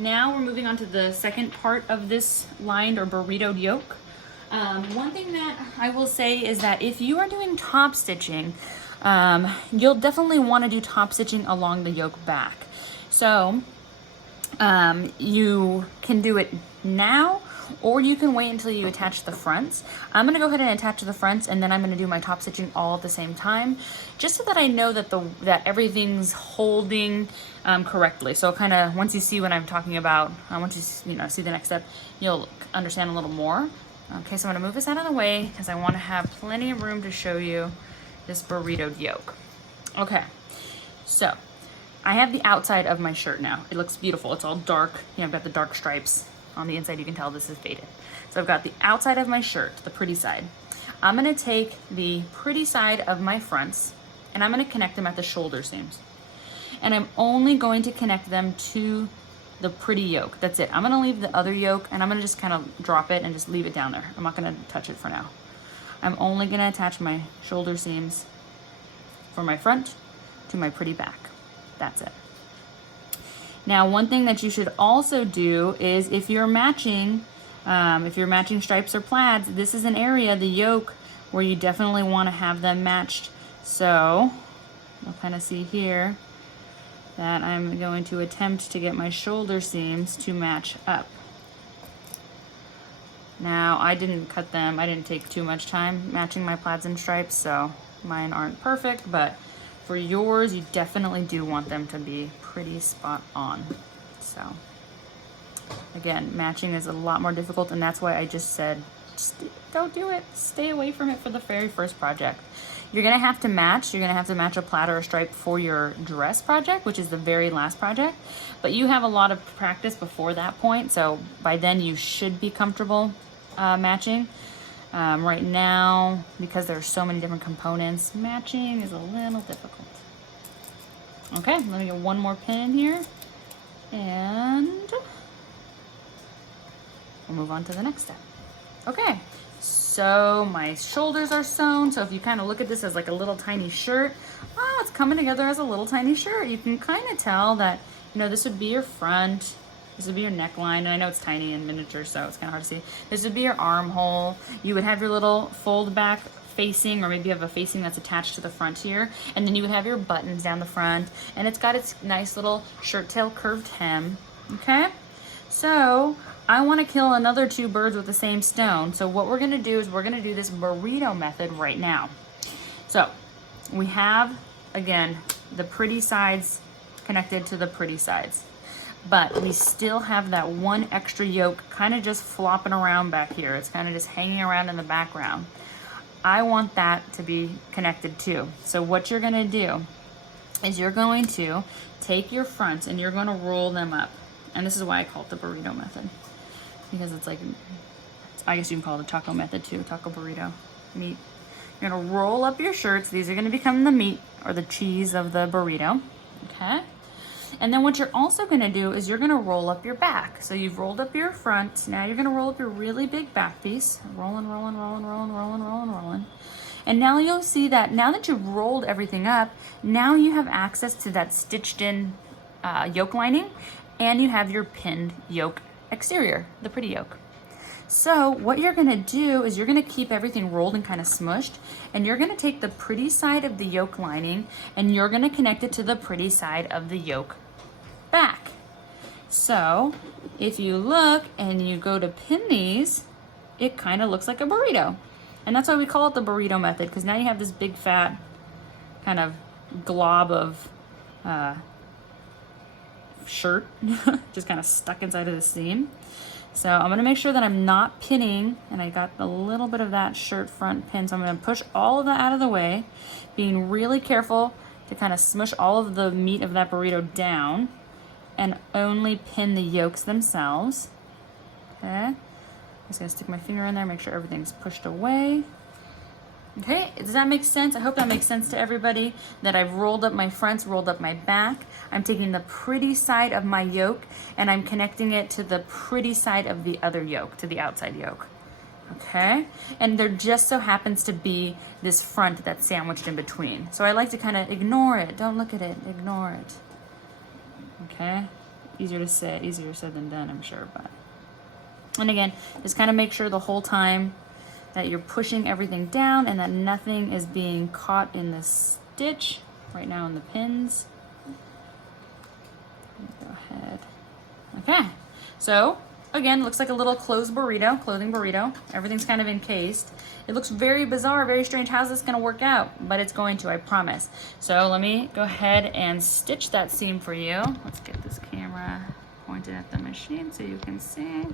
now we're moving on to the second part of this lined or burritoed yoke. One thing that I will say is that if you are doing top stitching, you'll definitely want to do top stitching along the yoke back. So you can do it now, or you can wait until you attach the fronts. I'm going to go ahead and attach the fronts, and then I'm going to do my top stitching all at the same time, just so that I know that that everything's holding correctly. So kind of once you see what I'm talking about, once you see the next step, you'll understand a little more. Okay, so I'm going to move this out of the way because I want to have plenty of room to show you this burritoed yoke. Okay, so I have the outside of my shirt now. It looks beautiful. It's all dark. I've got the dark stripes on the inside. You can tell this is faded. So I've got the outside of my shirt, the pretty side. I'm gonna take the pretty side of my fronts and I'm gonna connect them at the shoulder seams. And I'm only going to connect them to the pretty yoke. That's it. I'm gonna leave the other yoke and I'm gonna just kind of drop it and just leave it down there. I'm not gonna touch it for now. I'm only gonna attach my shoulder seams for my front to my pretty back. That's it. Now, one thing that you should also do is if you're matching stripes or plaids, this is an area, the yoke, where you definitely want to have them matched. So you'll kind of see here that I'm going to attempt to get my shoulder seams to match up. Now, I didn't cut them. I didn't take too much time matching my plaids and stripes, so mine aren't perfect, but for yours, you definitely do want them to be pretty spot on. So again, matching is a lot more difficult, and that's why I just said, don't do it. Stay away from it for the very first project. You're gonna have to match. You're gonna have to match a plaid or a stripe for your dress project, which is the very last project. But you have a lot of practice before that point, so by then you should be comfortable matching. Right now, because there's so many different components, matching is a little difficult. Okay, let me get one more pin here, and we'll move on to the next step. Okay, so my shoulders are sewn. So if you kind of look at this as like a little tiny shirt, it's coming together as a little tiny shirt. You can kind of tell that, this would be your front. This would be your neckline, and I know it's tiny and miniature, so it's kind of hard to see. This would be your armhole. You would have your little fold back facing, or maybe you have a facing that's attached to the front here, and then you would have your buttons down the front, and it's got its nice little shirt tail curved hem. Okay, so I want to kill another two birds with the same stone. So what we're going to do is we're going to do this burrito method right now. So we have, again, the pretty sides connected to the pretty sides, but we still have that one extra yoke kind of just flopping around back here. It's kind of just hanging around in the background. I want that to be connected too. So what you're gonna do is you're going to take your fronts and you're gonna roll them up. And this is why I call it the burrito method, because it's like, I guess you can call it the taco method too, taco burrito meat. You're gonna roll up your shirts. These are gonna become the meat or the cheese of the burrito, okay? And then what you're also gonna do is you're gonna roll up your back. So you've rolled up your front. Now you're gonna roll up your really big back piece. Rolling, rolling, rolling, rolling, rolling, rolling, rolling. And now you'll see that now that you've rolled everything up, now you have access to that stitched in yoke lining, and you have your pinned yoke exterior, the pretty yoke. So what you're gonna do is you're gonna keep everything rolled and kind of smushed, and you're gonna take the pretty side of the yoke lining and you're gonna connect it to the pretty side of the yoke back. So if you look and you go to pin these, it kind of looks like a burrito. And that's why we call it the burrito method, because now you have this big fat kind of glob of shirt just kind of stuck inside of the seam. So I'm gonna make sure that I'm not pinning, and I got a little bit of that shirt front pin, so I'm gonna push all of that out of the way, being really careful to kind of smush all of the meat of that burrito down and only pin the yolks themselves. Okay, I'm just gonna stick my finger in there, make sure everything's pushed away. Okay, does that make sense? I hope that makes sense to everybody, that I've rolled up my fronts, rolled up my back. I'm taking the pretty side of my yoke and I'm connecting it to the pretty side of the other yoke, to the outside yoke. Okay, and there just so happens to be this front that's sandwiched in between. So I like to kind of ignore it. Don't look at it, ignore it. Okay, easier said than done, I'm sure. But, and again, just kind of make sure the whole time that you're pushing everything down and that nothing is being caught in the stitch right now in the pins. Go ahead. Okay, so again, looks like a little clothing burrito. Everything's kind of encased. It looks very bizarre, very strange. How's this gonna work out? But it's going to, I promise. So let me go ahead and stitch that seam for you. Let's get this camera pointed at the machine so you can see.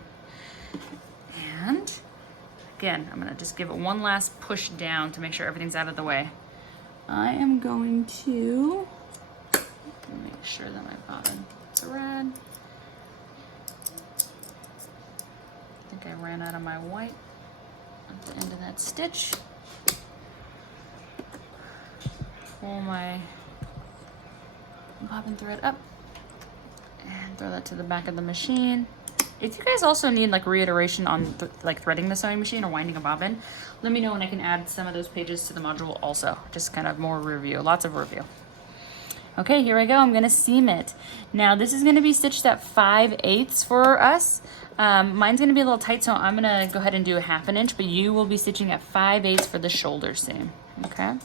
And again, I'm gonna just give it one last push down to make sure everything's out of the way. I am going to make sure that my bobbin thread. I think I ran out of my white at the end of that stitch. Pull my bobbin thread up and throw that to the back of the machine. If you guys also need like reiteration on like threading the sewing machine or winding a bobbin, let me know and I can add some of those pages to the module also. Just kind of more review, lots of review. Okay, here I go. I'm gonna seam it. Now this is gonna be stitched at 5/8 for us. Mine's gonna be a little tight, so I'm gonna go ahead and do a 1/2 inch, but you will be stitching at 5/8 for the shoulder seam, okay?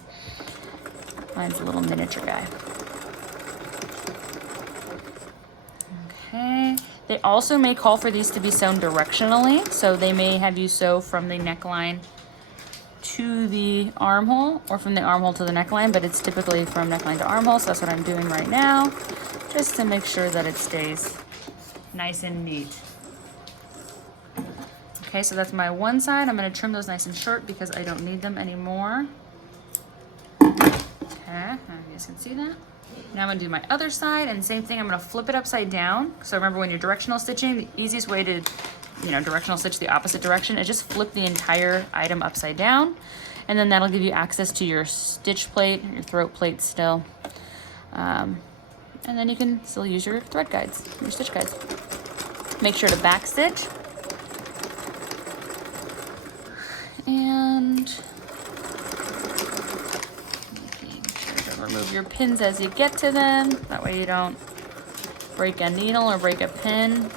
Mine's a little miniature guy. Okay, they also may call for these to be sewn directionally, so they may have you sew from the neckline to the armhole or from the armhole to the neckline, but it's typically from neckline to armhole, so that's what I'm doing right now, just to make sure that it stays nice and neat. Okay, so that's my one side. I'm gonna trim those nice and short because I don't need them anymore. Okay, you guys can see that. Now I'm gonna do my other side, and same thing, I'm gonna flip it upside down. So remember, when you're directional stitching, the easiest way to directional stitch the opposite direction is just flip the entire item upside down, and then that'll give you access to your stitch plate, your throat plate still. And then you can still use your thread guides, your stitch guides. Make sure to back stitch. And making sure to remove your pins as you get to them. That way you don't break a needle or break a pin.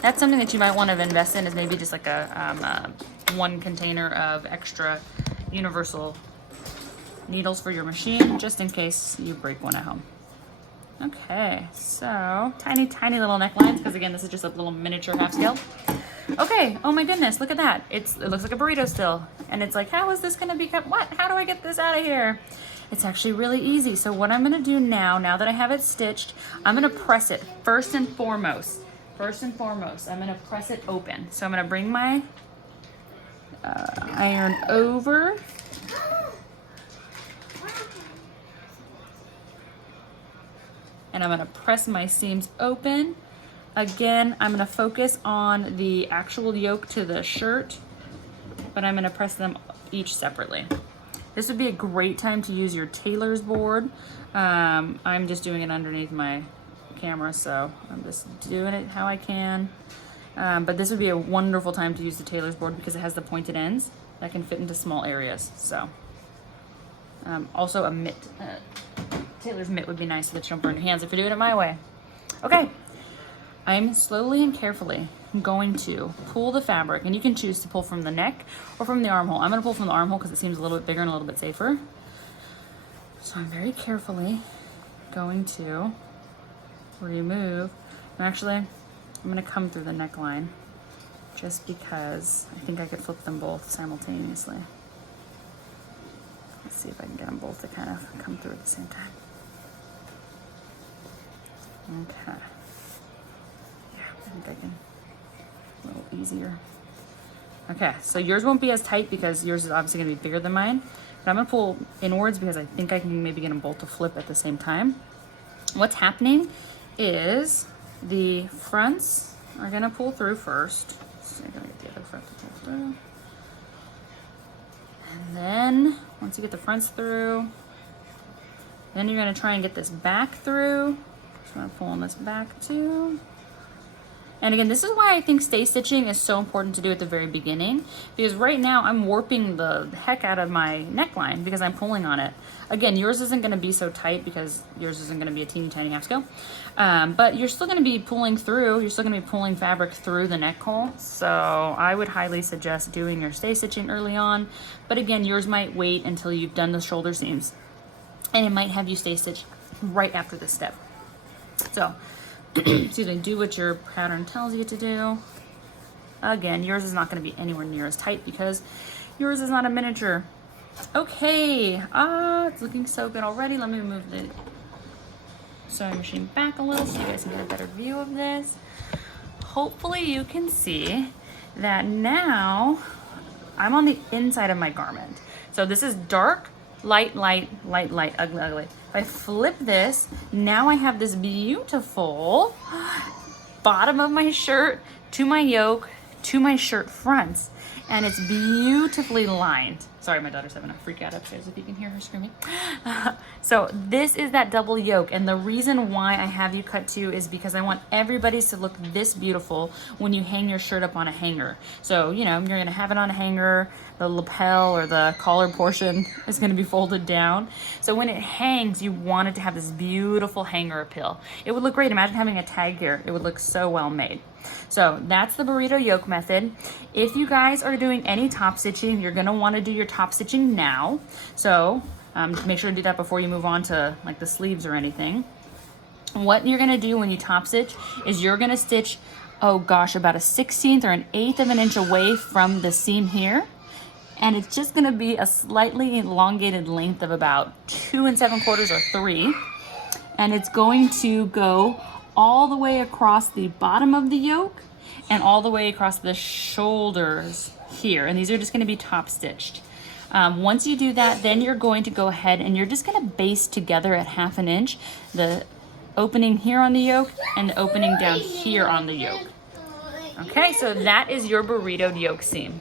That's something that you might want to invest in, is maybe just like a one container of extra universal needles for your machine, just in case you break one at home. Okay, so tiny little necklines, because again, this is just a little miniature half scale. Okay, oh my goodness, look at that. It looks like a burrito still. And it's like, how is this gonna become, how do I get this out of here? It's actually really easy. So what I'm gonna do now that I have it stitched, I'm gonna press it first and foremost. I'm gonna press it open. So I'm gonna bring my iron over. And I'm gonna press my seams open. Again, I'm gonna focus on the actual yoke to the shirt, but I'm gonna press them each separately. This would be a great time to use your tailor's board. I'm just doing it underneath my camera, so I'm just doing it how I can. But this would be a wonderful time to use the tailor's board because it has the pointed ends that can fit into small areas. So also a mitt, tailor's mitt would be nice so that you don't burn your hands if you're doing it my way. Okay, I'm slowly and carefully going to pull the fabric, and you can choose to pull from the neck or from the armhole. I'm going to pull from the armhole because it seems a little bit bigger and a little bit safer. So I'm very carefully going to remove. Actually, I'm going to come through the neckline just because I think I could flip them both simultaneously. Let's see if I can get them both to kind of come through at the same time. Okay. Yeah, I think I can. A little easier. Okay, so yours won't be as tight because yours is obviously going to be bigger than mine. But I'm going to pull inwards because I think I can maybe get them both to flip at the same time. What's happening is the fronts are going to pull through first. So I'm going to get the other front to pull through. And then once you get the fronts through, then you're going to try and get this back through. So I'm pulling this back too. And again, this is why I think stay stitching is so important to do at the very beginning, because right now I'm warping the heck out of my neckline because I'm pulling on it. Again, yours isn't going to be so tight because yours isn't going to be a teeny tiny half scale, but you're still going to be pulling through, you're still going to be pulling fabric through the neck hole. So I would highly suggest doing your stay stitching early on, but again, yours might wait until you've done the shoulder seams, and it might have you stay stitch right after this step. So excuse me, do what your pattern tells you to do. Again, yours is not going to be anywhere near as tight because yours is not a miniature. Okay, it's looking so good already. Let me move the sewing machine back a little so you guys can get a better view of this. Hopefully you can see that now I'm on the inside of my garment. So this is dark, light, light, light, light, ugly, ugly. If I flip this, now I have this beautiful bottom of my shirt to my yoke to my shirt fronts, and it's beautifully lined. Sorry, my daughter's having a freak out upstairs if you can hear her screaming. So this is that double yoke, and the reason why I have you cut two is because I want everybody's to look this beautiful when you hang your shirt up on a hanger. So, you know, you're gonna have it on a hanger, the lapel or the collar portion is gonna be folded down. So when it hangs, you want it to have this beautiful hanger appeal. It would look great. Imagine having a tag here. It would look so well made. So that's the burrito yoke method. If you guys are doing any top stitching, you're gonna wanna do your top stitching now. So make sure to do that before you move on to like the sleeves or anything. What you're gonna do when you top stitch is you're gonna stitch, oh gosh, about a 1/16 or an 1/8 of an inch away from the seam here. And it's just gonna be a slightly elongated length of about 2 7/4 or 3. And it's going to go all the way across the bottom of the yoke and all the way across the shoulders here. And these are just gonna be top stitched. Once you do that, then you're going to go ahead and you're just gonna baste together at 1/2 inch, the opening here on the yoke and the opening down here on the yoke. Okay, so that is your burrito yoke seam.